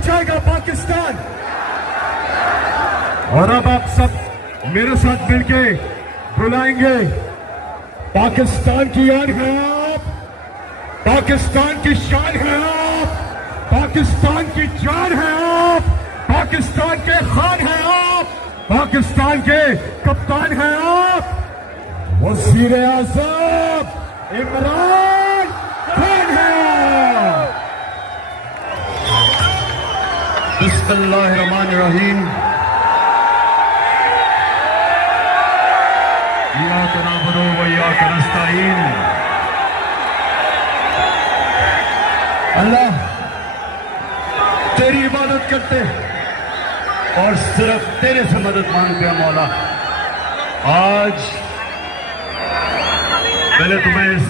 बचाएगा पाकिस्तान। और अब आप सब मेरे साथ मिलके बुलाएंगे, पाकिस्तान की याद है आप, पाकिस्तान की शान है आप, पाकिस्तान की जान है आप, पाकिस्तान के खान है आप, पाकिस्तान के कप्तान है आप, वज़ीर आज़म इमरान खान है। बिस्मिल्लाहिर्रहमानिर्रहीम। इय्याका नअबुदु व इय्याका नस्तईन। अल्लाह तेरी इबादत करते और सिर्फ तेरे से मदद मांगते हैं मौला। आज पहले तुम्हें इस